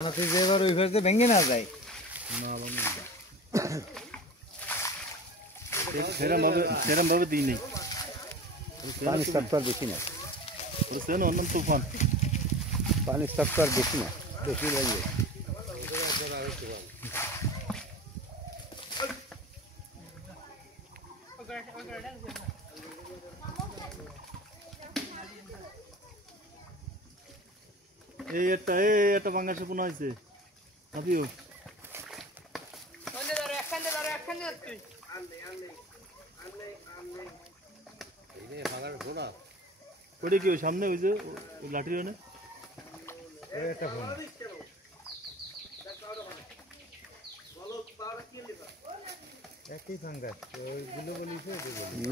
এবার ওই ঘরে ভেঙে না যায় সেরম ভাবে দিই নেই পানি স্টক বেশি না অন্য তুফান পানি স্টক বেশি না বেশি লাগে এটা বাংলাদেশে পুনঃ হয়েছে আপিও ওটা কি ওই সামনে ওই যে লাঠি ওনে একই ফাঙ্গাস ওইগুলো বলিছে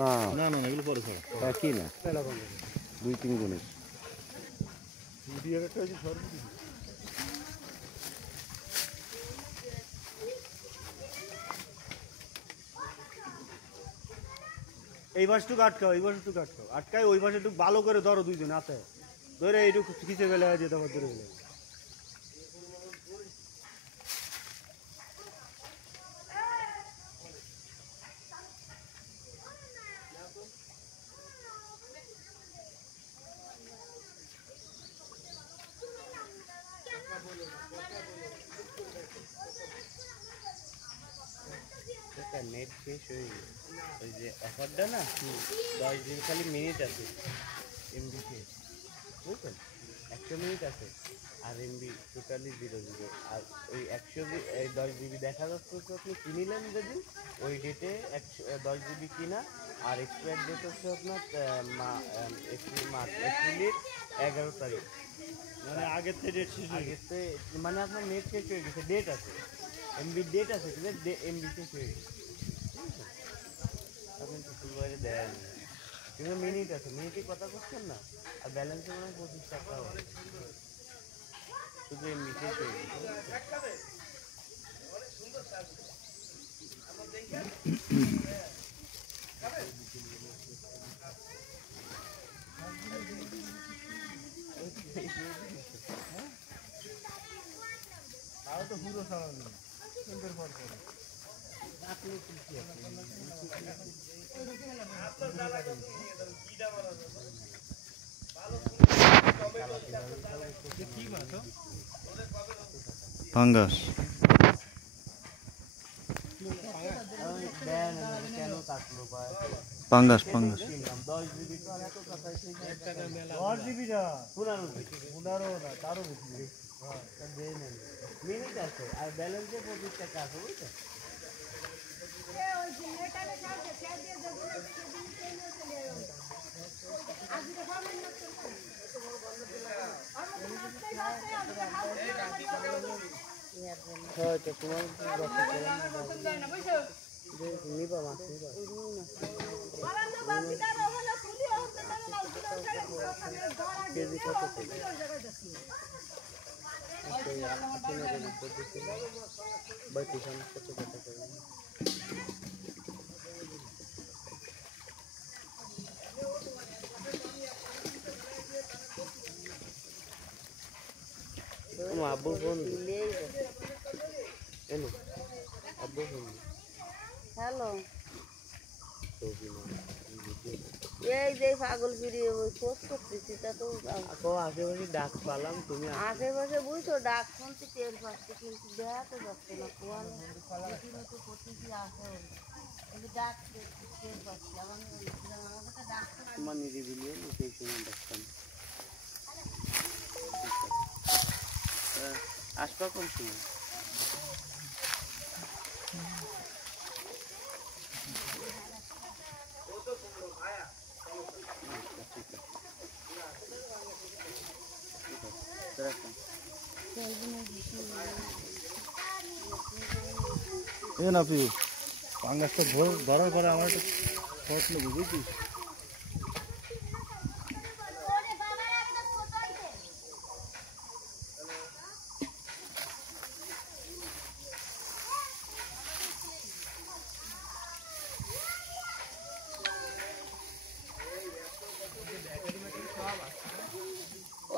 না না না এগুলো পরে ছাড়া একই না 2-3 গুণের এই পাশটুকু আটকাও আটকায় ওই পাশে একটু ভালো করে ধরো দুইজন আছে ধরে এইটুকু খিচে ফেলে যেতে হবে ধরে ফেলে নেট শেষ হয়ে গেছে ওই যে অফারটা না 10 দিন খালি মিনিট আছে এমবি শেষ বুঝছেন 100 মিনিট আছে আর এমবি টোটালি 0 আর ওই 10 জিবি দেখা যাচ্ছে তো আপনি কিনিলেন যেদিন ওই ডেটে 10 জিবি কিনা আর এক্সপায়ার ডেট হচ্ছে আপনার এপ্রিলের 11 তারিখ মানে আগের থেকে ডেট শেষ হয়ে গেছে মানে আপনার নেট শেষ হয়ে গেছে ডেট আছে এমবি ডেট আছে ঠিক আছে এমবি শেষ হয়ে গেছে আপনি তো ফুলবারে দেন কিন্তু মিনিট আছে মিনিটে কথা করছেন না আর ব্যালেন্সে মনে হয় 25 টাকা হবে শুধু এমবি শেষ হয়ে গেছে তাও তো পুরো সারা নেই সুন্দর পর করে আপনি কি ফাঙ্গাস পাঙ্গাস 10 জিবি তো এত কথা 10 জিবি না 15 না তারও বেশি হ্যাঁ দেন মিনিট আছে আর ব্যালেন্সে 25 টাকা আছে বুঝছেন ওই জেনারেটরে চার্জ দিয়ে যদি আজকে ফার্মের না হ্যাঁ তো তোমার নিবা মাছ নিবা কেজি কত আব্বু ফোন হ্যালো আব্বু ফোন হ্যালো এই যে পাগল ফিরি ওই খোঁজ করতেছি তা তো আশেপাশে ডাক পালাম তুমি আশেপাশে বুঝছো ডাক শুনতে টের পাচ্ছি কিন্তু দেখাতে যাচ্ছে না কোয়াল তো করতেছি আসে কিন্তু ডাক টের পাচ্ছি আমার কাছে ডাক তোমার নিজে দিলিও না সেই সময় ডাকতাম আসবা কোন সময় না আপনি পাঙ্গাসটা ধরার পরে আমার একটা খরচ নেবো বুঝছিস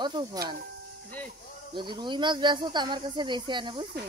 ও তুফান যদি রুই মাছ বেচো তো আমার কাছে বেশি আনে বুঝছো।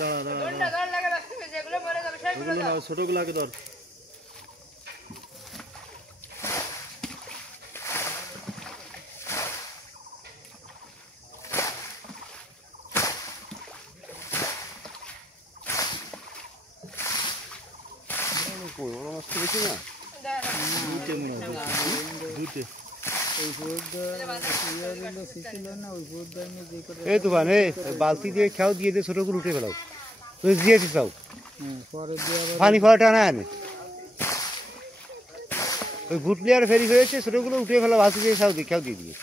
দাঁড়া ছোটগুলো আগে ধর। বড় মাছ তো বেশি না, এই তুফান বালতি দিয়ে খেয়াও দিয়ে দিয়ে ছোটগুলো উঠে ফেলাও, তুই দিয়েছিস তাও পানি ফলাটা না আনে ওই ঘুটলি আর ফেরি হয়েছে, ছোটগুলো উঠে ফেলা বালতি দিয়ে খাও দিয়ে খেয়াও দিয়ে দিয়ে।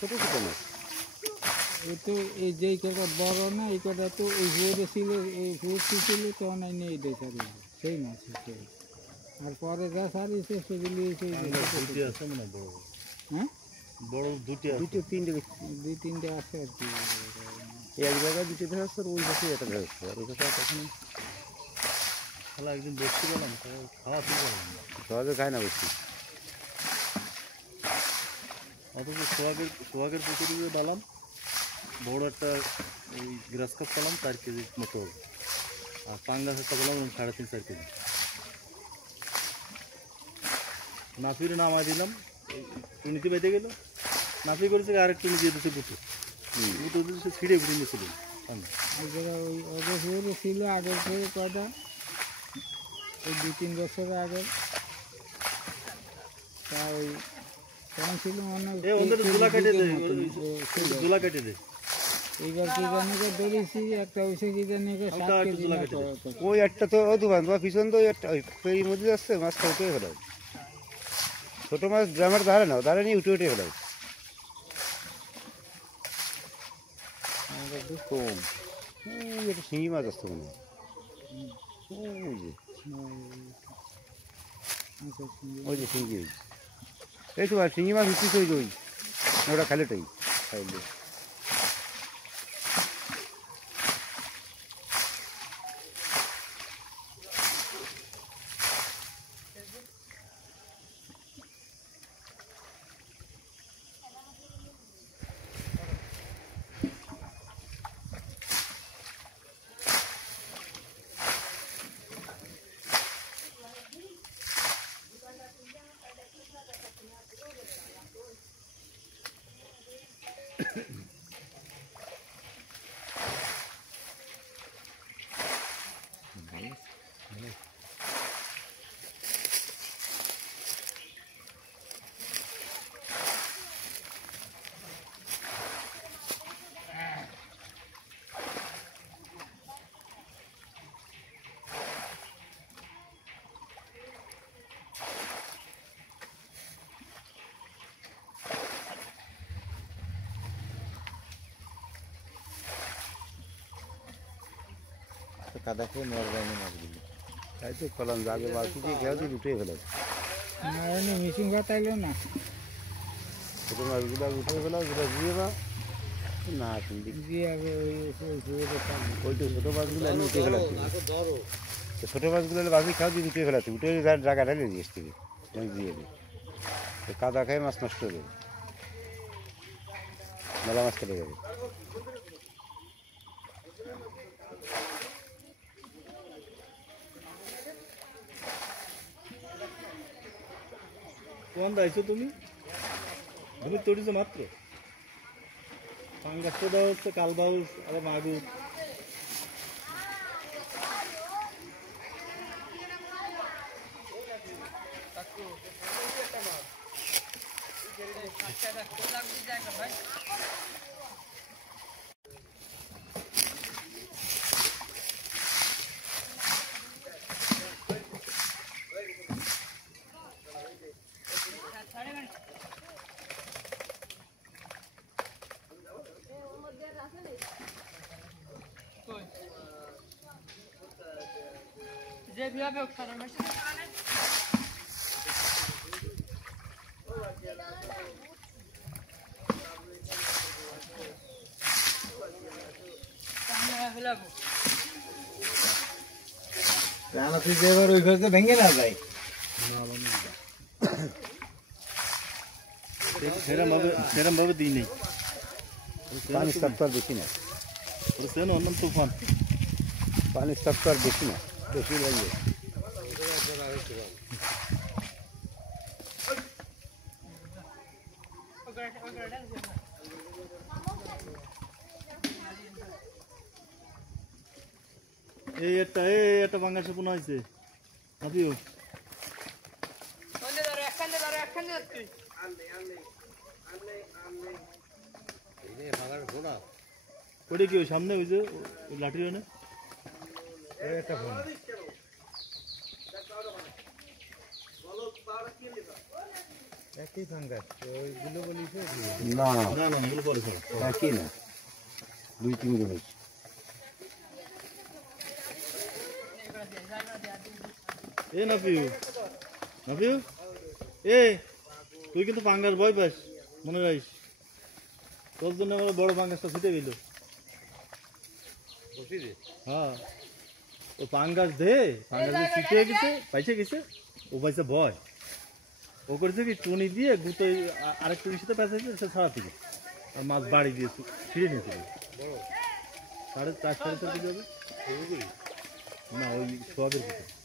ছোট ছোট মাছ এই তো এই যে কটা বড় না এই কটা তো ওই হুয়ে ছিল, এই হুয়ে ছিল তো অনেক নেই দেখারি সেই মাছ হচ্ছে। আর পরে যা সারিছে সেগুলি দুটি আছে মনে হয় বড়, হ্যাঁ বড় দুটি আছে, দুটো তিনটে দুই তিনটে আছে আর কি। এক জায়গায় দুটো দেখা যাচ্ছে, ওই পাশে এটা দেখা যাচ্ছে, আর ওই পাশে তখন খালা একদিন দেখতে পেলাম, খাওয়া ঠিক পেলাম সহজে খায় না বেশি। অথচ সোহাগের পুকুরে ডালাম বড় একটা ওই গ্রাস কাপ পেলাম 4 কেজি মতো, আর পাঙ্গাস একটা পেলাম 3.5-4 কেজি। নাফিরে নামাই দিলাম, টুনিতে বেঁধে গেল, নাফি করেছে আরেক টুনি দিয়ে দিচ্ছে গুটো গুটো দিচ্ছে, ছিঁড়ে ঘুরে নিয়েছিল। ওই ওদের হুয়ে ছিল আগের থেকে কয়টা, ওই 2-3 বছর আগে, তা ওই তখন ছিল মনে হয় ধুলা কেটে দে, ধুলা কেটে দে। এইবার কি জানি ধরেছি একটা ওইসে কি জানি 7 কেজি মতো। ওই একটা তো ও দোকান তোমার পিছন তো একটা ফেরির মধ্যে যাচ্ছে, মাছটা উঠে ফেলাও, ছোট মাছ গ্রামের ধারে নাও, ধারে নিয়ে উঠে উঠে ফেলাও। কম একটা শিঙি মাছ আসতো মনে হয়, ওই যে শিঙি, এই তো শিঙি মাছ উঠছিস ওই যে ওটা খাইলেটাই খাইলে। কাদা খেয়ে মরে যায়নি মাছগুলো, তাই তো কলাম আগে বালতি দিয়ে খেয়াও দিয়ে উঠে ফেলাও, মেশিন ঘাটাইলো না, ছোটো মাছগুলো উঠে ফেলাও, যেটা দিয়ে বা না কিন্তু ওই তো ছোটো মাছগুলো এনে উঠে ফেলাচ্ছি, ছোটো মাছগুলো বাকি খাও দিয়ে উঠে ফেলাচ্ছি, উঠে জায়গা ঢেলে দিস থেকে দিয়ে দিই, কাদা খায় মাছ নষ্ট হয়ে যাবে, মেলা মাছ কেটে যাবে। কোন দাইছো তুমি তৈরিছো মাত্র পাঙ্গাসটা দেওয়া হচ্ছে কালবাউস আবার মাগুর ভেঙে না যায় সেরম ভাবে দিই নেই পানি স্তর তো আর বেশি না অন্য তুফান পানির স্তর তো আর বেশি না বেশি লাগবে এই একটা বাংলাদেশে পুনঃ হয়েছে আপিও ওটা কি ওই সামনে ওই যে লাঠি ওনে একটা ফোন একই ফাঙ্গাস ওইগুলো বলিস না না না এগুলো পরে খাবো একই না 2-3 জন এ নাপিউ এ তুই কিন্তু পাঙ্গাস ভয় পাস মনে রাখিস তোর জন্য আমার বড় পাঙ্গাসটা ছুটে গেল হ্যাঁ ও পাঙ্গাস দে পাঙ্গাস ছুটে গেছে পাইছে গেছে ও পাইছে ভয় ও করেছে কি টুনি দিয়ে গুতো আরেক টুনির সাথে পেঁচাইছে সে ছাড়া থেকে আর মাছ বাড়ি দিয়ে ফিরে নিয়েছিল 4.5 কেজি হবে না ওই সোয়াবের ভিতরে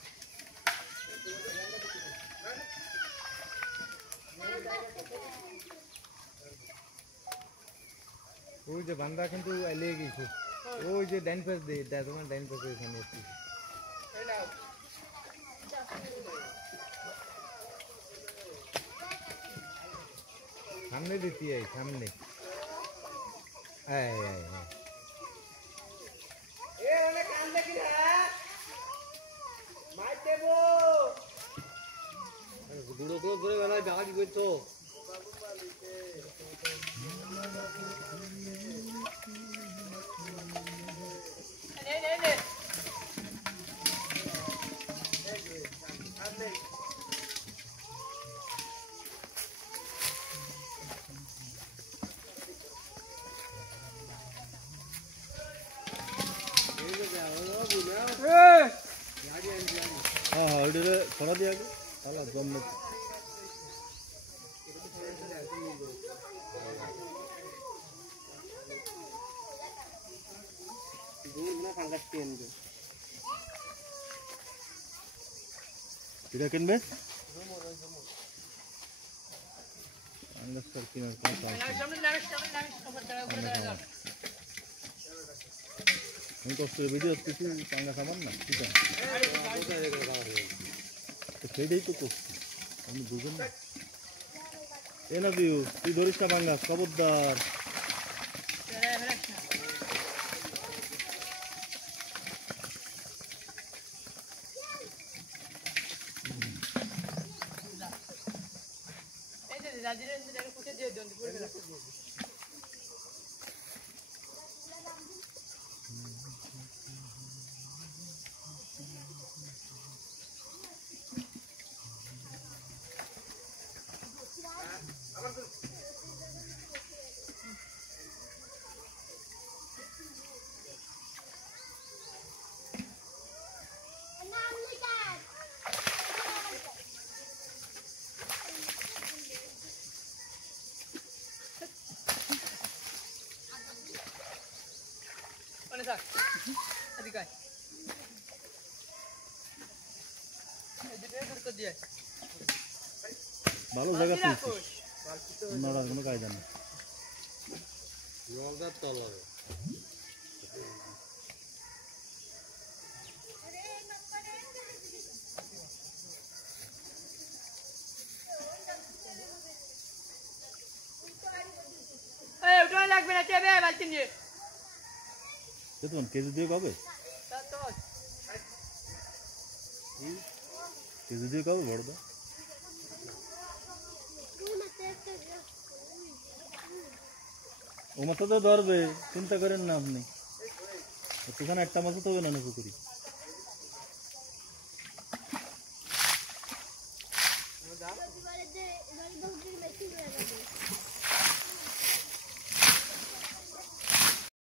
ওই যে বান্দা কিন্তু লেগে গেছে ওই যে ডাইন পাশ দিয়ে তোমার ডাইন পাশে এখানে সামনে দিতে সামনে গুঁড়ো করে ধরে বেলায় বাকি করতো हाँ इधर थोड़ा दिया गया साला दम में tidak kan be? Anggas terkinar kata. Ini kau sudah video tu anggas sama mana? Tidak. সেটাই তো করছি আমি বুঝুন না এ না দিও তুই ধরিস না বাঙ্গাস খবরদার ভালো জায়গা তুলছিস, অন্য আর কোনো কায়দা নেই। তোমার কেজি দিয়ে কবে, কেজি দিয়ে কবে বড়দা? ও মাথা তো ধরবে, চিন্তা করেন না আপনি, ওখানে একটা মাছ তো হবে না পুকুরি।